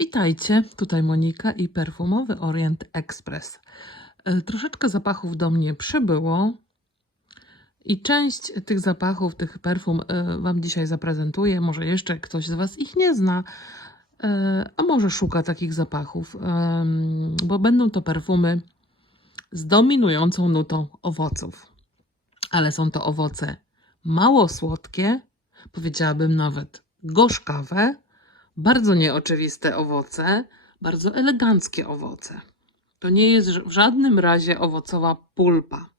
Witajcie, tutaj Monika i Perfumowy Orient Express. E, Troszeczkę zapachów do mnie przybyło i część tych zapachów, tych perfum e, Wam dzisiaj zaprezentuję. Może jeszcze ktoś z Was ich nie zna, e, a może szuka takich zapachów, bo będą to perfumy z dominującą nutą owoców. Ale są to owoce mało słodkie, powiedziałabym nawet gorzkawe, bardzo nieoczywiste owoce, bardzo eleganckie owoce. To nie jest w żadnym razie owocowa pulpa.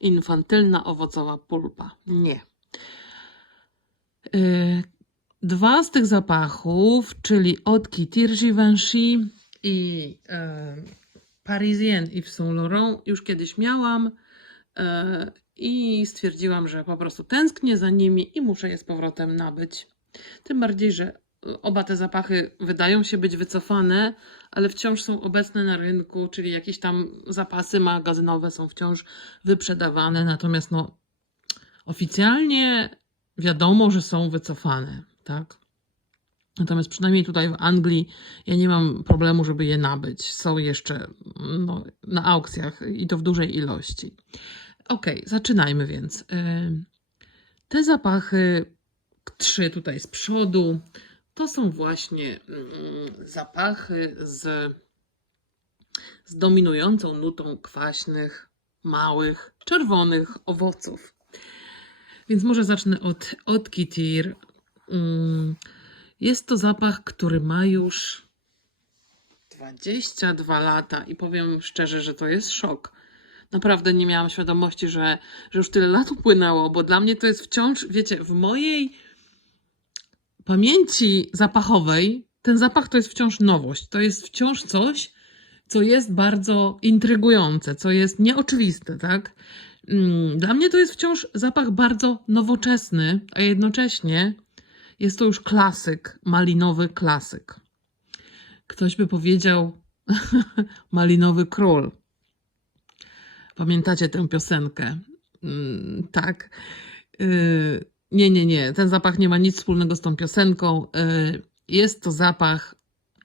Infantylna owocowa pulpa. Nie. Yy, Dwa z tych zapachów, czyli Otki Givenchy i yy, Parisien Yves Saint Laurent, już kiedyś miałam yy, i stwierdziłam, że po prostu tęsknię za nimi i muszę je z powrotem nabyć. Tym bardziej, że oba te zapachy wydają się być wycofane, ale wciąż są obecne na rynku, czyli jakieś tam zapasy magazynowe są wciąż wyprzedawane, natomiast no oficjalnie wiadomo, że są wycofane, tak? Natomiast przynajmniej tutaj w Anglii ja nie mam problemu, żeby je nabyć. Są jeszcze no, na aukcjach i to w dużej ilości. Ok, zaczynajmy więc. Ym, Te zapachy, trzy tutaj z przodu, to są właśnie mm, zapachy z, z dominującą nutą kwaśnych, małych, czerwonych owoców. Więc może zacznę od, od Kitir. Mm, Jest to zapach, który ma już 22 lata i powiem szczerze, że to jest szok. Naprawdę nie miałam świadomości, że, że już tyle lat upłynęło, bo dla mnie to jest wciąż, wiecie, w mojej pamięci zapachowej ten zapach to jest wciąż nowość. To jest wciąż coś, co jest bardzo intrygujące, co jest nieoczywiste, tak? Mm, Dla mnie to jest wciąż zapach bardzo nowoczesny, a jednocześnie jest to już klasyk, malinowy klasyk. Ktoś by powiedział malinowy król. Pamiętacie tę piosenkę? Mm, tak. Yy, nie, nie, nie. Ten zapach nie ma nic wspólnego z tą piosenką. Yy, Jest to zapach,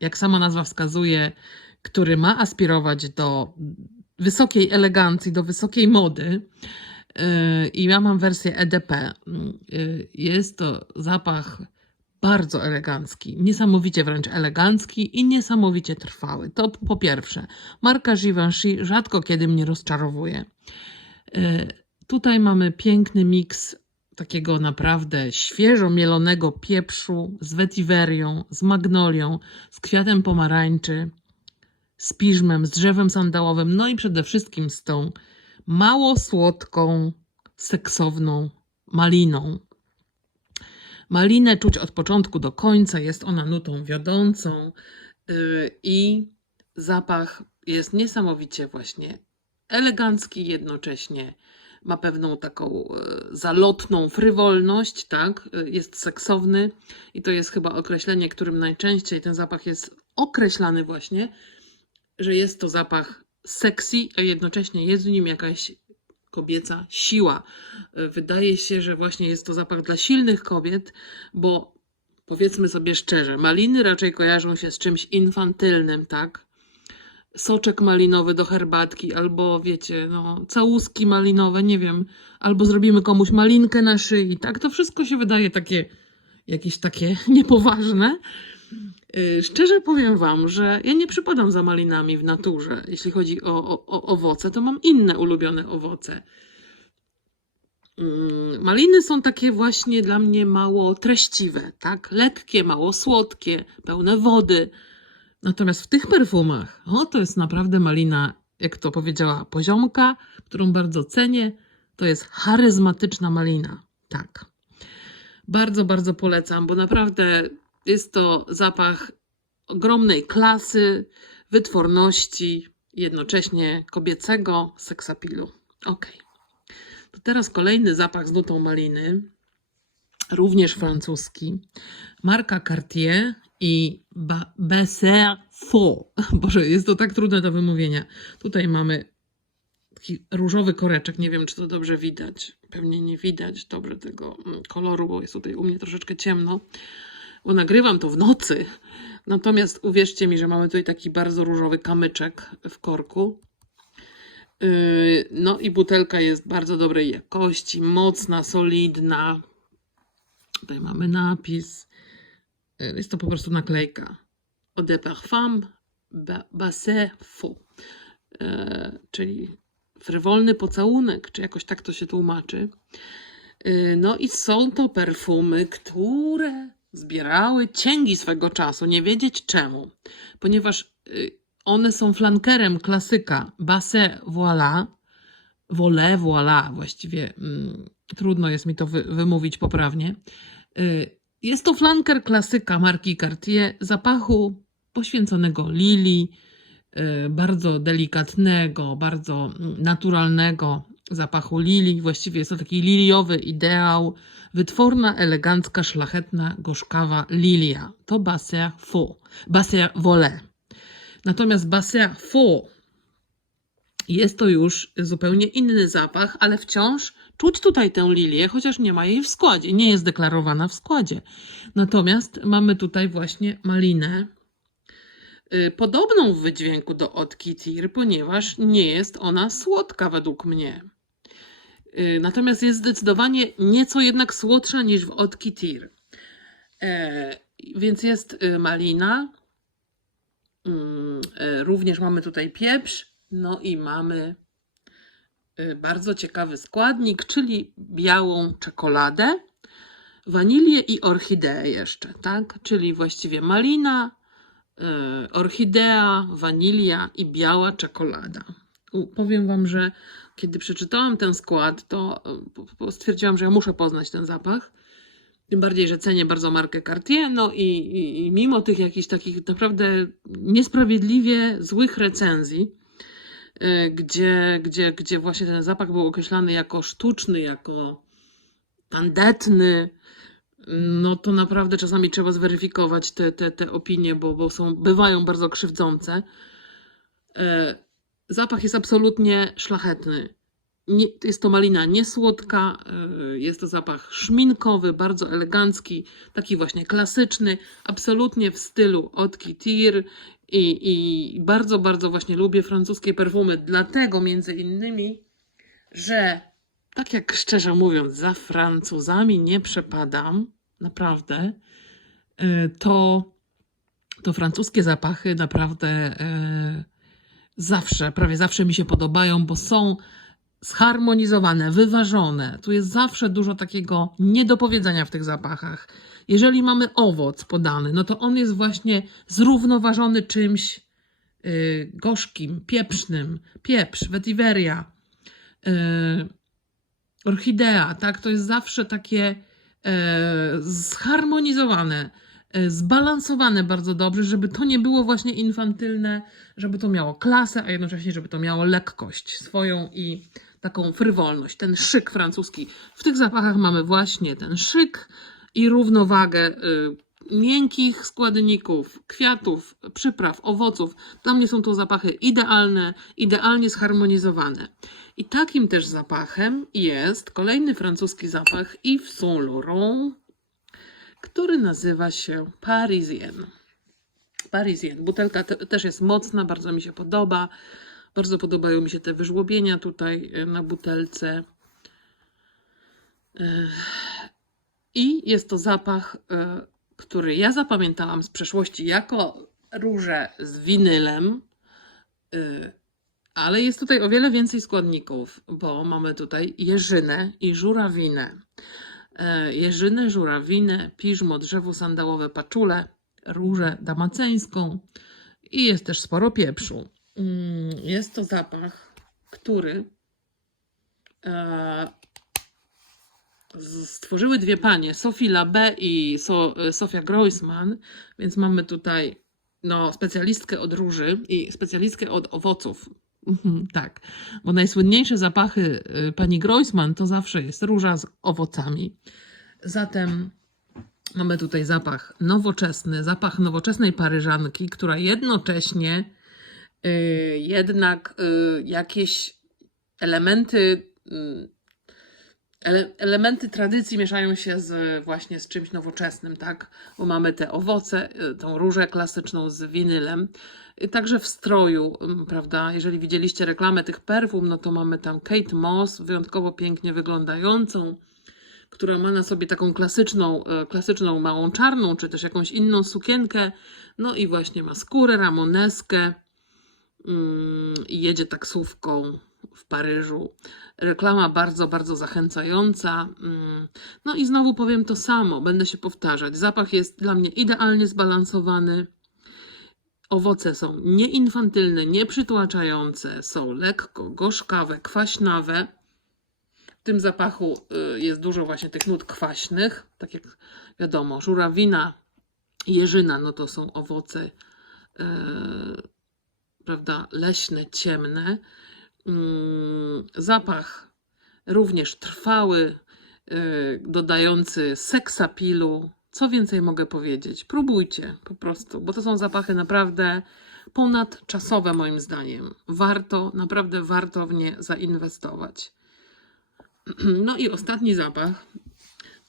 jak sama nazwa wskazuje, który ma aspirować do wysokiej elegancji, do wysokiej mody. Yy, I ja mam wersję EDP. Yy, Jest to zapach bardzo elegancki, niesamowicie wręcz elegancki i niesamowicie trwały. To po pierwsze. Marka Givenchy rzadko kiedy mnie rozczarowuje. Tutaj mamy piękny miks takiego naprawdę świeżo mielonego pieprzu z wetiverią, z magnolią, z kwiatem pomarańczy, z piżmem, z drzewem sandałowym, no i przede wszystkim z tą mało słodką, seksowną maliną. Malinę czuć od początku do końca, jest ona nutą wiodącą yy, i zapach jest niesamowicie właśnie elegancki, jednocześnie ma pewną taką e, zalotną frywolność, tak? E, Jest seksowny i to jest chyba określenie, którym najczęściej ten zapach jest określany właśnie, że jest to zapach sexy, a jednocześnie jest w nim jakaś kobieca siła. E, Wydaje się, że właśnie jest to zapach dla silnych kobiet, bo powiedzmy sobie szczerze, maliny raczej kojarzą się z czymś infantylnym, tak? Soczek malinowy do herbatki, albo wiecie, no, całuski malinowe, nie wiem, albo zrobimy komuś malinkę na szyi, tak? To wszystko się wydaje takie, jakieś takie niepoważne. Yy, Szczerze powiem Wam, że ja nie przypadam za malinami w naturze. Jeśli chodzi o, o, o owoce, to mam inne ulubione owoce. Mm, Maliny są takie właśnie dla mnie mało treściwe, tak? Lekkie, mało słodkie, pełne wody. Natomiast w tych perfumach, o to jest naprawdę malina, jak to powiedziała poziomka, którą bardzo cenię, to jest charyzmatyczna malina. Tak. Bardzo, bardzo polecam, bo naprawdę jest to zapach ogromnej klasy, wytworności, jednocześnie kobiecego seksapilu. Ok. To teraz kolejny zapach z nutą maliny, również francuski. Marka Cartier i Ba- Besser Faux. Boże, jest to tak trudne do wymówienia. Tutaj mamy taki różowy koreczek. Nie wiem, czy to dobrze widać. Pewnie nie widać dobrze tego mm, koloru, bo jest tutaj u mnie troszeczkę ciemno. Bo nagrywam to w nocy. Natomiast uwierzcie mi, że mamy tutaj taki bardzo różowy kamyczek w korku. Yy, No i butelka jest bardzo dobrej jakości, mocna, solidna. Tutaj mamy napis. Yy, Jest to po prostu naklejka. Eau de parfum ba- Basset Faux. Yy, Czyli frywolny pocałunek, czy jakoś tak to się tłumaczy. Yy, No i są to perfumy, które zbierały cięgi swego czasu, nie wiedzieć czemu, ponieważ one są flankerem klasyka Basset Voilà, Wolé Voilà właściwie, mm, trudno jest mi to wy, wymówić poprawnie. Jest to flanker klasyka marki Cartier, zapachu poświęconego lilii, yy, bardzo delikatnego, bardzo naturalnego zapachu lilii. Właściwie jest to taki liliowy ideał, wytworna, elegancka, szlachetna, gorzkawa lilia. To Basset Faux, Basset Volé. Natomiast Basset Faux jest to już zupełnie inny zapach, ale wciąż czuć tutaj tę lilię, chociaż nie ma jej w składzie, nie jest deklarowana w składzie. Natomiast mamy tutaj właśnie malinę, y, podobną w wydźwięku do Couture, ponieważ nie jest ona słodka według mnie. Y, Natomiast jest zdecydowanie nieco jednak słodsza niż w Couture. E, Więc jest y, malina, Mm, Również mamy tutaj pieprz, no i mamy bardzo ciekawy składnik, czyli białą czekoladę, wanilię i orchideę jeszcze, tak? Czyli właściwie malina, y, orchidea, wanilia i biała czekolada. Powiem Wam, że kiedy przeczytałam ten skład, to y, stwierdziłam, że ja muszę poznać ten zapach. Tym bardziej, że cenię bardzo markę Cartier, no i, i, i mimo tych jakichś takich naprawdę niesprawiedliwie złych recenzji, y, gdzie, gdzie, gdzie właśnie ten zapach był określany jako sztuczny, jako tandetny, no to naprawdę czasami trzeba zweryfikować te, te, te opinie, bo, bo są, bywają bardzo krzywdzące. E, Zapach jest absolutnie szlachetny. Nie, jest to malina niesłodka, y, jest to zapach szminkowy, bardzo elegancki, taki właśnie klasyczny, absolutnie w stylu Haute Couture i, i bardzo, bardzo właśnie lubię francuskie perfumy, dlatego między innymi, że tak jak szczerze mówiąc, za Francuzami nie przepadam, naprawdę, y, to, to francuskie zapachy naprawdę y, zawsze, prawie zawsze mi się podobają, bo są zharmonizowane, wyważone. Tu jest zawsze dużo takiego niedopowiedzenia w tych zapachach. Jeżeli mamy owoc podany, no to on jest właśnie zrównoważony czymś yy, gorzkim, pieprznym. Pieprz, vetiveria, yy, orchidea, tak? To jest zawsze takie yy, zharmonizowane, yy, zbalansowane bardzo dobrze, żeby to nie było właśnie infantylne, żeby to miało klasę, a jednocześnie, żeby to miało lekkość swoją i taką frywolność, ten szyk francuski. W tych zapachach mamy właśnie ten szyk i równowagę y, miękkich składników, kwiatów, przypraw, owoców. Dla mnie są to zapachy idealne, idealnie zharmonizowane. I takim też zapachem jest kolejny francuski zapach Yves Saint Laurent, który nazywa się Parisien. Parisien. Butelka te, też jest mocna, bardzo mi się podoba. Bardzo podobają mi się te wyżłobienia tutaj y, na butelce. Ech. I jest to zapach, y, który ja zapamiętałam z przeszłości jako róże z winylem, ale jest tutaj o wiele więcej składników, bo mamy tutaj jeżynę i żurawinę. E, Jeżynę, żurawinę, piżmo, drzewo sandałowe, paczule, różę damaceńską i jest też sporo pieprzu. Mm, Jest to zapach, który e, stworzyły dwie panie, Sophie Labé i so, Sofia Groisman, więc mamy tutaj no, specjalistkę od róży i specjalistkę od owoców. Mhm, tak, bo najsłynniejsze zapachy y, pani Groisman to zawsze jest róża z owocami. Zatem mamy tutaj zapach nowoczesny, zapach nowoczesnej paryżanki, która jednocześnie jednak y, jakieś elementy y, ele, elementy tradycji mieszają się z właśnie z czymś nowoczesnym, tak? Bo mamy te owoce, y, tą różę klasyczną z winylem. Y, Także w stroju, prawda? Jeżeli widzieliście reklamę tych perfum, no to mamy tam Kate Moss, wyjątkowo pięknie wyglądającą, która ma na sobie taką klasyczną, y, klasyczną małą czarną, czy też jakąś inną sukienkę. No i właśnie ma skórę, ramoneskę i jedzie taksówką w Paryżu. Reklama bardzo, bardzo zachęcająca. Mm, No i znowu powiem to samo, będę się powtarzać. Zapach jest dla mnie idealnie zbalansowany. Owoce są nieinfantylne, nieprzytłaczające, są lekko gorzkawe, kwaśnawe. W tym zapachu y, jest dużo właśnie tych nut kwaśnych, tak jak wiadomo, żurawina, jeżyna, no to są owoce, y, prawda, leśne, ciemne. Mm, Zapach również trwały, y, dodający seksapilu. Co więcej mogę powiedzieć? Próbujcie po prostu, bo to są zapachy naprawdę ponadczasowe moim zdaniem. Warto, naprawdę warto w nie zainwestować. No i ostatni zapach.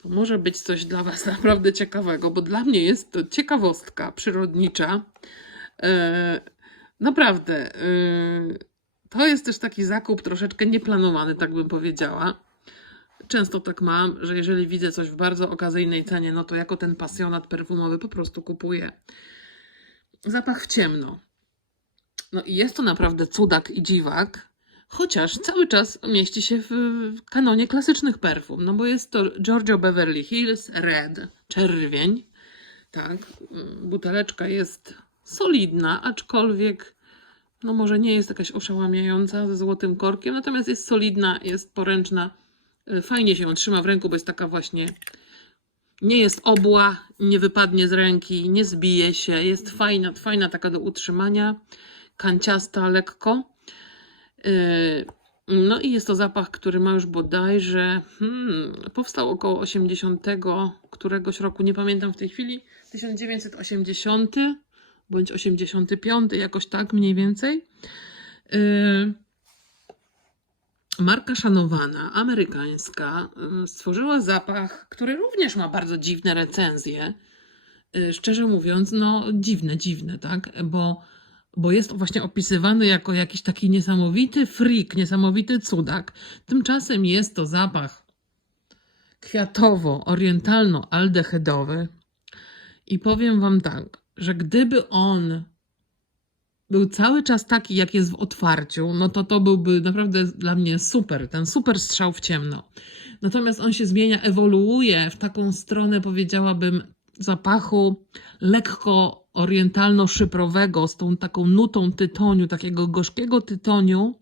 To może być coś dla Was naprawdę ciekawego, bo dla mnie jest to ciekawostka przyrodnicza. Naprawdę. e, to jest też taki zakup troszeczkę nieplanowany, tak bym powiedziała. Często tak mam, że jeżeli widzę coś w bardzo okazyjnej cenie, no to jako ten pasjonat perfumowy po prostu kupuję. Zapach w ciemno. No i jest to naprawdę cudak i dziwak, chociaż cały czas mieści się w kanonie klasycznych perfum, no bo jest to Giorgio Beverly Hills Red, czerwień. Tak, mm, buteleczka jest solidna, aczkolwiek no może nie jest jakaś oszałamiająca ze złotym korkiem, natomiast jest solidna, jest poręczna, y, fajnie się ją trzyma w ręku, bo jest taka właśnie, nie jest obła, nie wypadnie z ręki, nie zbije się, jest fajna, fajna taka do utrzymania, kanciasta lekko. Y, No i jest to zapach, który ma już bodajże, hmm, powstał około 80 któregoś roku, nie pamiętam w tej chwili, 1980 bądź 85, jakoś tak mniej więcej. Yy, Marka szanowana, amerykańska, yy, stworzyła zapach, który również ma bardzo dziwne recenzje. Yy, Szczerze mówiąc, no dziwne, dziwne, tak? Bo, bo jest właśnie opisywany jako jakiś taki niesamowity freak, niesamowity cudak. Tymczasem jest to zapach kwiatowo-orientalno-aldehydowy. I powiem Wam tak, że gdyby on był cały czas taki, jak jest w otwarciu, no to to byłby naprawdę dla mnie super, ten super strzał w ciemno. Natomiast on się zmienia, ewoluuje w taką stronę, powiedziałabym, zapachu lekko orientalno-szyprowego, z tą taką nutą tytoniu, takiego gorzkiego tytoniu,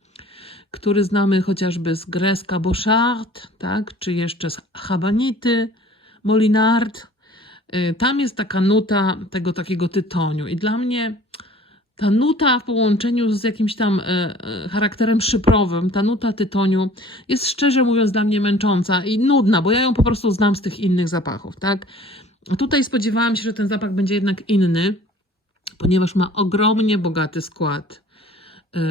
który znamy chociażby z Greska Bochard, tak, czy jeszcze z Habanity, Molinard. Y, Tam jest taka nuta tego takiego tytoniu i dla mnie ta nuta w połączeniu z jakimś tam e, e, charakterem szyprowym, ta nuta tytoniu jest szczerze mówiąc dla mnie męcząca i nudna, bo ja ją po prostu znam z tych innych zapachów, tak? Tutaj spodziewałam się, że ten zapach będzie jednak inny, ponieważ ma ogromnie bogaty skład. Yy,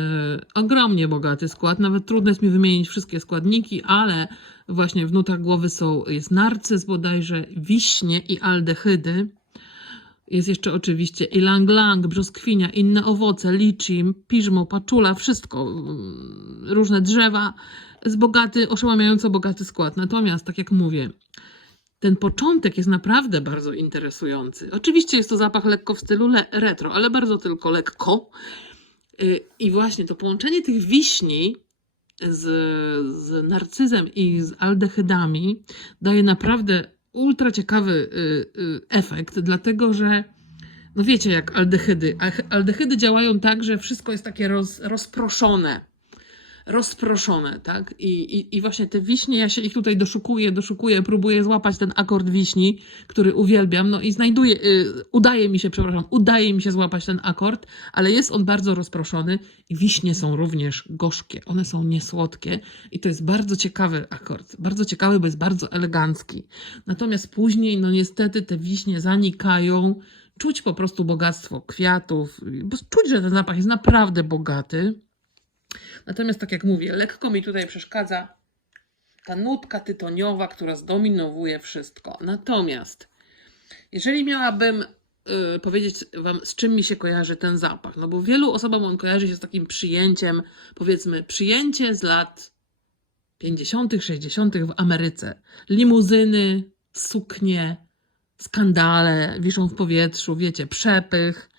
ogromnie bogaty skład, nawet trudno jest mi wymienić wszystkie składniki, ale właśnie w nutach głowy są, jest narcyz bodajże, wiśnie i aldehydy. Jest jeszcze oczywiście ilang lang, brzoskwinia, inne owoce, liczim, piżmo, paczula, wszystko, mm, różne drzewa, jest bogaty, oszałamiająco bogaty skład. Natomiast, tak jak mówię, ten początek jest naprawdę bardzo interesujący. Oczywiście jest to zapach lekko w stylu retro, ale bardzo tylko lekko. Y, I właśnie to połączenie tych wiśni z, z narcyzem i z aldehydami daje naprawdę ultra ciekawy y, y, efekt, dlatego że no wiecie jak aldehydy. Aldehydy działają tak, że wszystko jest takie roz, rozproszone. Rozproszone, tak? I, i, I właśnie te wiśnie, ja się ich tutaj doszukuję, doszukuję, próbuję złapać ten akord wiśni, który uwielbiam, no i znajduję, y, udaje mi się, przepraszam, udaje mi się złapać ten akord, ale jest on bardzo rozproszony i wiśnie są również gorzkie, one są niesłodkie i to jest bardzo ciekawy akord, bardzo ciekawy, bo jest bardzo elegancki. Natomiast później, no niestety te wiśnie zanikają, czuć po prostu bogactwo kwiatów, czuć, że ten zapach jest naprawdę bogaty. Natomiast tak jak mówię, lekko mi tutaj przeszkadza ta nutka tytoniowa, która zdominowuje wszystko. Natomiast jeżeli miałabym y, powiedzieć Wam, z czym mi się kojarzy ten zapach, no bo wielu osobom on kojarzy się z takim przyjęciem, powiedzmy, przyjęcie z lat 50., 60. w Ameryce. Limuzyny, suknie, skandale wiszą w powietrzu, wiecie, przepych.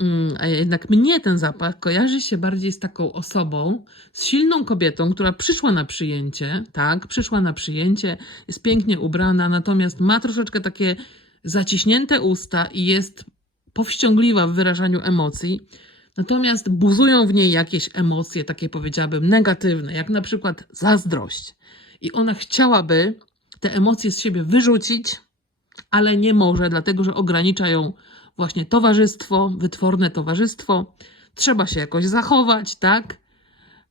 Mm, A jednak mnie ten zapach kojarzy się bardziej z taką osobą, z silną kobietą, która przyszła na przyjęcie, tak, przyszła na przyjęcie, jest pięknie ubrana, natomiast ma troszeczkę takie zaciśnięte usta i jest powściągliwa w wyrażaniu emocji. Natomiast buzują w niej jakieś emocje, takie powiedziałabym negatywne, jak na przykład zazdrość. I ona chciałaby te emocje z siebie wyrzucić, ale nie może, dlatego że ogranicza ją właśnie towarzystwo, wytworne towarzystwo. Trzeba się jakoś zachować, tak?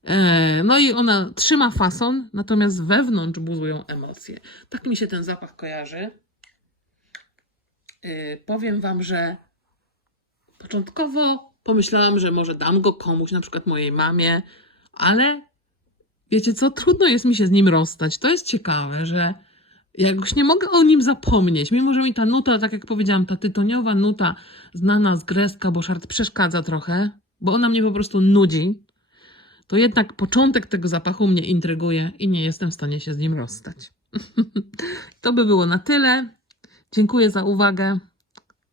E, No i ona trzyma fason, natomiast wewnątrz buzują emocje. Tak mi się ten zapach kojarzy. E, Powiem Wam, że początkowo pomyślałam, że może dam go komuś, na przykład mojej mamie, ale wiecie co, trudno jest mi się z nim rozstać. To jest ciekawe, że jakoś nie mogę o nim zapomnieć, mimo że mi ta nuta, tak jak powiedziałam, ta tytoniowa nuta znana z Greska, bo szart przeszkadza trochę, bo ona mnie po prostu nudzi, to jednak początek tego zapachu mnie intryguje i nie jestem w stanie się z nim rozstać. to by było na tyle. Dziękuję za uwagę.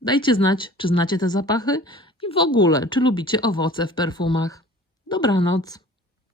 Dajcie znać, czy znacie te zapachy i w ogóle, czy lubicie owoce w perfumach. Dobranoc.